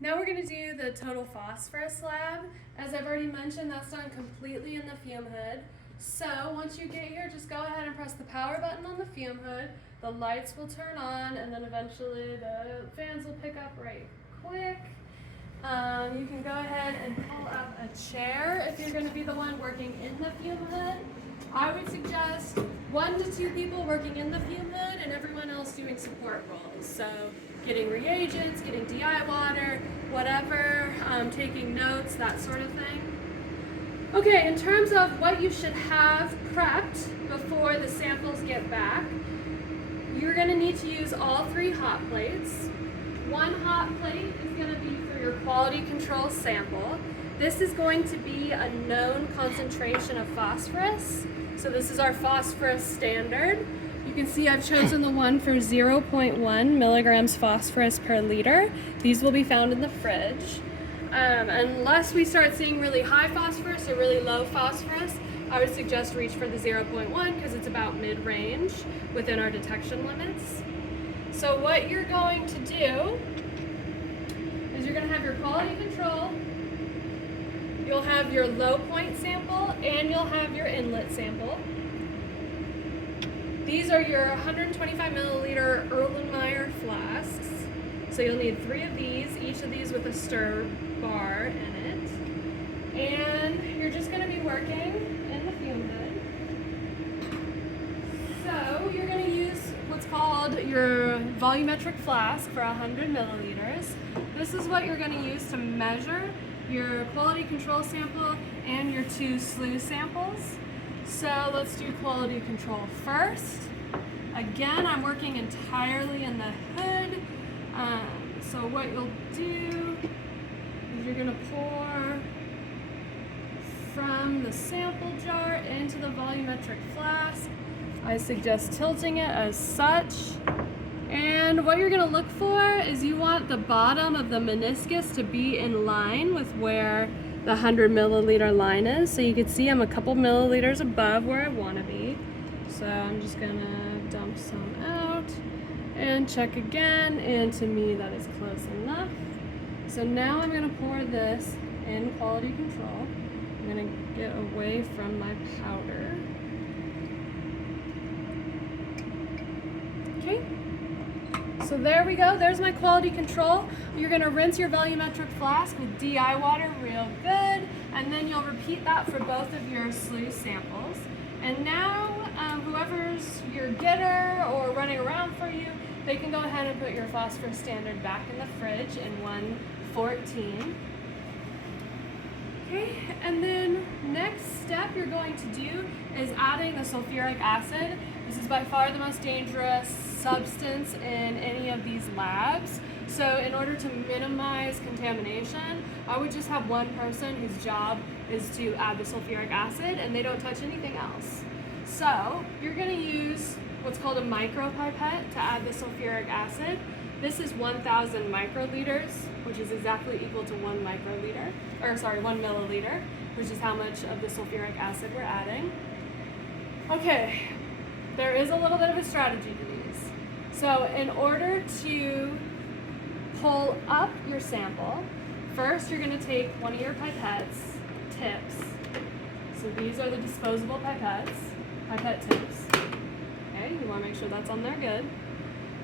Now we're going to do the total phosphorus lab. As I've already mentioned, that's done completely in the fume hood. So once you get here, just go ahead and press the power button on the fume hood. The lights will turn on, and then eventually the fans will pick up right quick. You can go ahead and pull up a chair if you're going to be the one working in the fume hood. I would suggest 1 to 2 people working in the fume hood and everyone else doing support roles. So getting reagents, getting DI water, whatever, taking notes, that sort of thing. Okay, in terms of what you should have prepped before the samples get back, you're going to need to use all 3 hot plates. One hot plate is going to be for your quality control sample. This is going to be a known concentration of phosphorus. So this is our phosphorus standard. You can see I've chosen the one for 0.1 milligrams phosphorus per liter. These will be found in the fridge. Unless we start seeing really high phosphorus or really low phosphorus, I would suggest reach for the 0.1 because it's about mid-range within our detection limits. So what you're going to do is you're going to have your quality control, you'll have your low point sample, and you'll have your inlet sample. These are your 125 milliliter Erlenmeyer flasks. So you'll need 3 of these, each of these with a stir bar in it. And you're just going to be working in the fume hood. So you're going to use what's called your volumetric flask for 100 milliliters. This is what you're going to use to measure your quality control sample and your 2 Slough samples. So let's do quality control first. Again, I'm working entirely in the hood. So what you'll do is you're going to pour from the sample jar into the volumetric flask. I suggest tilting it as such. And what you're going to look for is you want the bottom of the meniscus to be in line with where the 100 milliliter line is. So you can see I'm a couple milliliters above where I want to be. So I'm just going to dump some out and check again, and to me that is close enough. So now I'm going to pour this in quality control. I'm going to get away from my powder. Okay. So there we go, there's my quality control. You're gonna rinse your volumetric flask with DI water real good, and then you'll repeat that for both of your Slough samples. And now, whoever's your getter or running around for you, they can go ahead and put your phosphorus standard back in the fridge in 114. Okay, and then next step you're going to do is adding the sulfuric acid. This is by far the most dangerous substance in any of these labs. So in order to minimize contamination, I would just have one person whose job is to add the sulfuric acid and they don't touch anything else. So you're going to use what's called a micropipette to add the sulfuric acid. This is 1,000 microliters, which is exactly equal to 1 milliliter, which is how much of the sulfuric acid we're adding. Okay, there is a little bit of a strategy to these. So in order to pull up your sample, first you're going to take one of your pipettes tips. So these are the disposable pipette tips. Okay, you want to make sure that's on there good.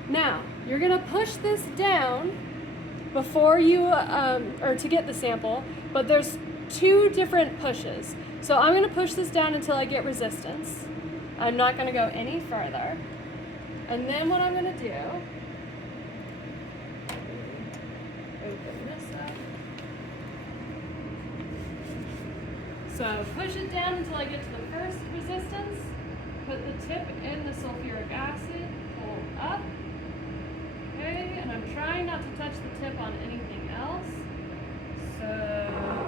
Now, you're going to push this down before you, or to get the sample, but there's 2 different pushes. So I'm going to push this down until I get resistance. I'm not going to go any further. And then what I'm going to do, open this up. So push it down until I get to the first resistance, put the tip in the sulfuric acid, pull up. Okay, and I'm trying not to touch the tip on anything else. So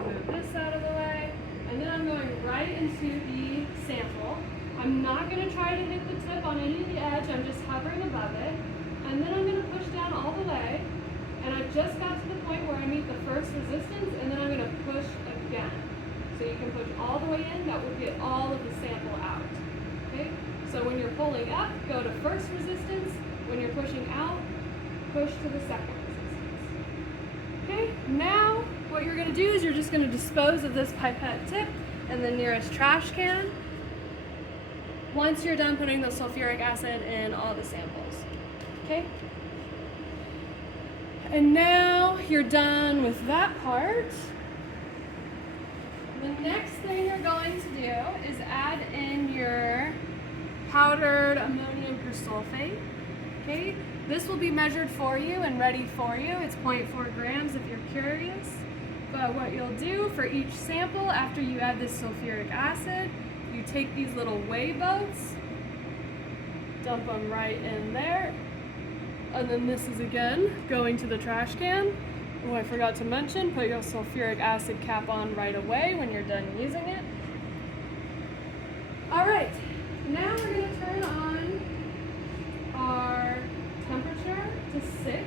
move this out of the way. And then I'm going right into the sample. I'm not going to try to hit the tip on any of the edge, I'm just hovering above it. And then I'm going to push down all the way. And I just got to the point where I meet the first resistance, and then I'm going to push again. So you can push all the way in, that will get all of the sample out. Okay? So when you're pulling up, go to first resistance. When you're pushing out, push to the second resistance. Okay? what you're going to do is you're just going to dispose of this pipette tip in the nearest trash can once you're done putting the sulfuric acid in all the samples. Okay? And now you're done with that part. The next thing you're going to do is add in your powdered ammonium persulfate. Okay? This will be measured for you and ready for you. It's 0.4 grams if you're curious. But what you'll do for each sample after you add this sulfuric acid, you take these little weigh boats, dump them right in there, and then this is again going to the trash can. Oh, I forgot to mention, put your sulfuric acid cap on right away when you're done using it. Alright, now we're going to turn on our temperature to 6,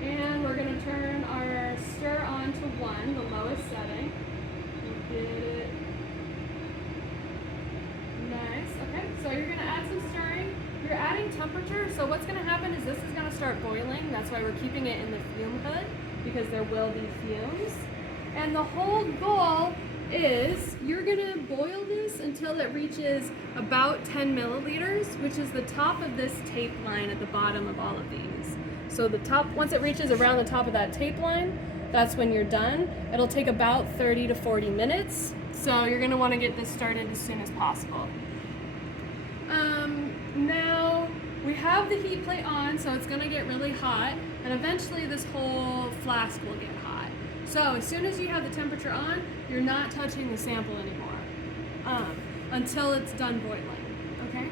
and we're going to turn our stir on to 1, the lowest setting. Get it. Nice. Okay, so you're going to add some stirring. You're adding temperature, so what's going to happen is this is going to start boiling. That's why we're keeping it in the fume hood, because there will be fumes. And the whole goal is you're going to boil this until it reaches about 10 milliliters, which is the top of this tape line at the bottom of all of these. So the top, once it reaches around the top of that tape line, that's when you're done. It'll take about 30 to 40 minutes, so you're going to want to get this started as soon as possible. Now we have the heat plate on, so it's going to get really hot, and eventually this whole flask will get hot. So as soon as you have the temperature on, you're not touching the sample anymore until it's done boiling, okay?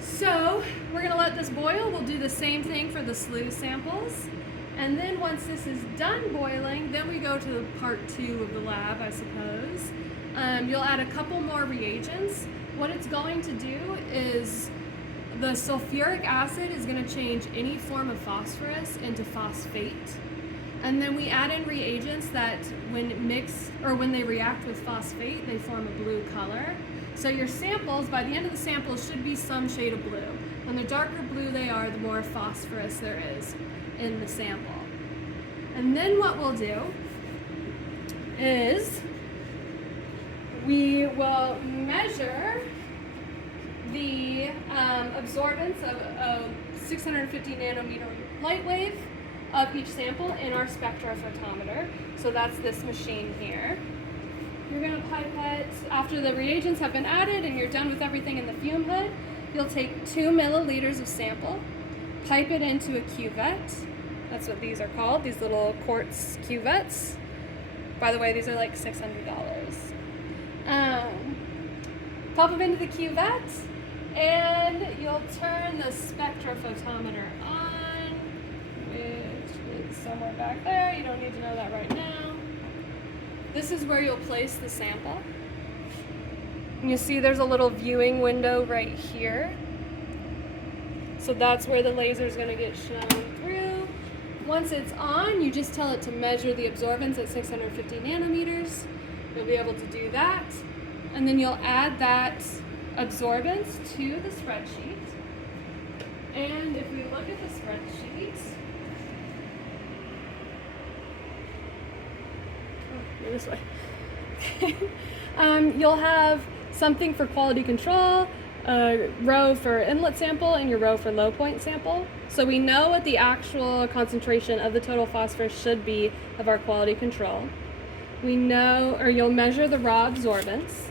So we're going to let this boil. We'll do the same thing for the Slough samples. And then once this is done boiling, then we go to part 2 of the lab, I suppose. You'll add a couple more reagents. What it's going to do is the sulfuric acid is going to change any form of phosphorus into phosphate. And then we add in reagents that when mixed, or when they react with phosphate, they form a blue color. So your samples, by the end of the sample, should be some shade of blue. And the darker blue they are, the more phosphorus there is in the sample. And then what we'll do is we will measure the absorbance of a 650 nanometer light wave of each sample in our spectrophotometer. So that's this machine here. You're going to pipette, after the reagents have been added and you're done with everything in the fume hood, you'll take 2 milliliters of sample, pipe it into a cuvette. That's what these are called, these little quartz cuvettes. By the way, these are like $600. Pop them into the cuvette, and you'll turn the spectrophotometer on, which is somewhere back there. You don't need to know that right now. This is where you'll place the sample. And you see there's a little viewing window right here. So that's where the laser is going to get shown through. Once it's on, you just tell it to measure the absorbance at 650 nanometers. You'll be able to do that. And then you'll add that absorbance to the spreadsheet. And if we look at the spreadsheet, this way. You'll have something for quality control, a row for inlet sample, and your row for low point sample. So we know what the actual concentration of the total phosphorus should be of our quality control. We know, or you'll measure the raw absorbance.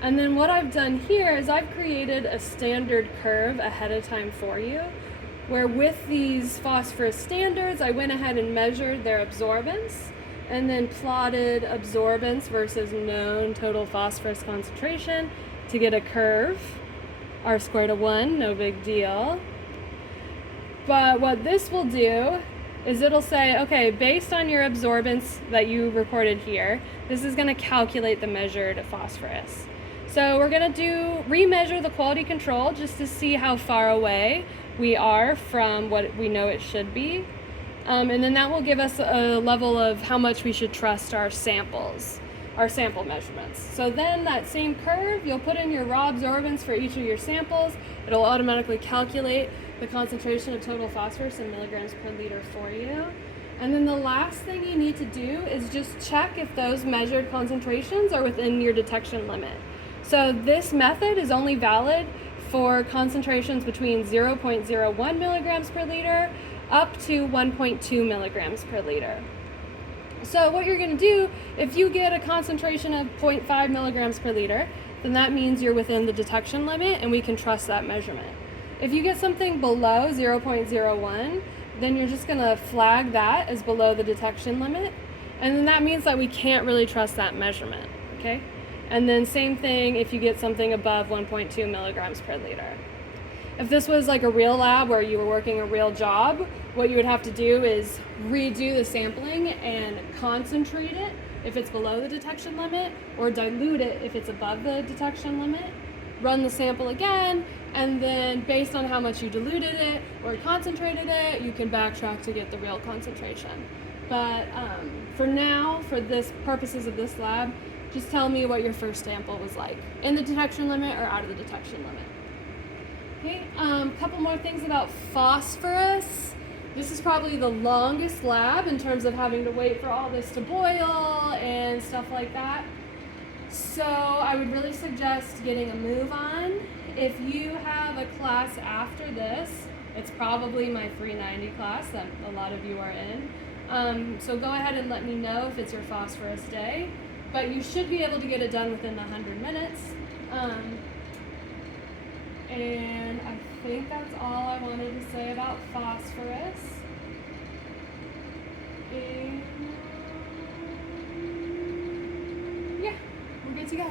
And then what I've done here is I've created a standard curve ahead of time for you, where with these phosphorus standards, I went ahead and measured their absorbance, and then plotted absorbance versus known total phosphorus concentration to get a curve. R squared of 1, no big deal. But what this will do is it'll say, okay, based on your absorbance that you recorded here, this is going to calculate the measured phosphorus. So we're going to remeasure the quality control just to see how far away we are from what we know it should be. And then that will give us a level of how much we should trust our samples, our sample measurements. So then that same curve, you'll put in your raw absorbance for each of your samples. It'll automatically calculate the concentration of total phosphorus in milligrams per liter for you. And then the last thing you need to do is just check if those measured concentrations are within your detection limit. So this method is only valid for concentrations between 0.01 milligrams per liter up to 1.2 milligrams per liter. So what you're going to do, if you get a concentration of 0.5 milligrams per liter, then that means you're within the detection limit and we can trust that measurement. If you get something below 0.01, then you're just going to flag that as below the detection limit, and then that means that we can't really trust that measurement, okay? And then same thing if you get something above 1.2 milligrams per liter. If this was like a real lab where you were working a real job, what you would have to do is redo the sampling and concentrate it if it's below the detection limit, or dilute it if it's above the detection limit. Run the sample again, and then based on how much you diluted it or concentrated it, you can backtrack to get the real concentration. But for now, for this purposes of this lab, just tell me what your first sample was like, in the detection limit or out of the detection limit. Okay, couple more things about phosphorus. This is probably the longest lab in terms of having to wait for all this to boil and stuff like that. So I would really suggest getting a move on. If you have a class after this, it's probably my free 90 class that a lot of you are in. So go ahead and let me know if it's your phosphorus day. But you should be able to get it done within the 100 minutes. And I think that's all I wanted to say about phosphorus. And yeah, we're good to go.